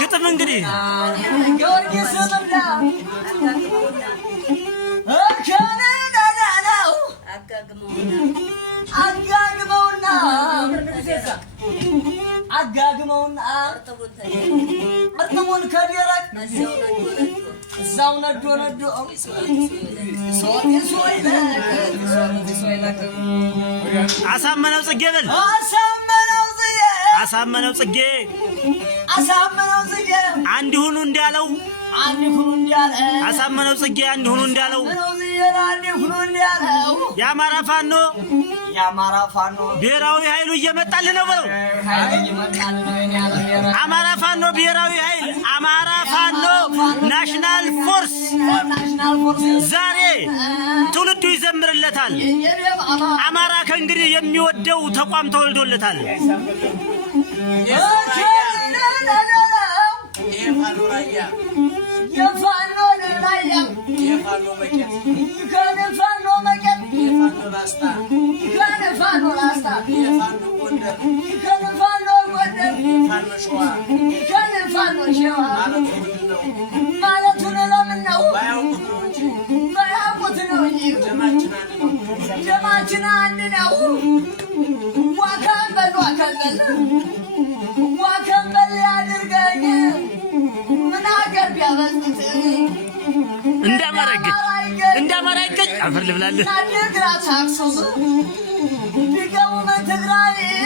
ግጥም እንግዲህ ጊዮርጊስ ምንዳ አጋግመውና እርጥቡን ከደረቅ እዛው ነዶ አሳመነው ጽጌ በል አሳመነው ጽጌ አንድ ሁኑ እንዳለው አሳመነው ጽጌ አንድ ሁኑ እንዳለው የአማራ ፋኖ ብሔራዊ ኃይሉ እየመጣልን ነው በለው። አማራ ፋኖ ብሔራዊ ኃይል አማራ ፋኖ ናሽናል ፎርስ ዛሬ ትውልዱ ይዘምርለታል። አማራ ከእንግዲህ የሚወደው ተቋም ተወልዶለታል። የፋኖ ላስታ የፋኖ ጎንደር የፋኖ ሸዋ ማለቱን ለምን ነው ባያውቁት ነው እንጂ ደማችን አንድ ነው። ዋከንበል ያድርገኝ ምን አገር ቢያበዙት እንዳማራ ይገኝ አፈር ልብላለህ ቢገቡ በትግራይ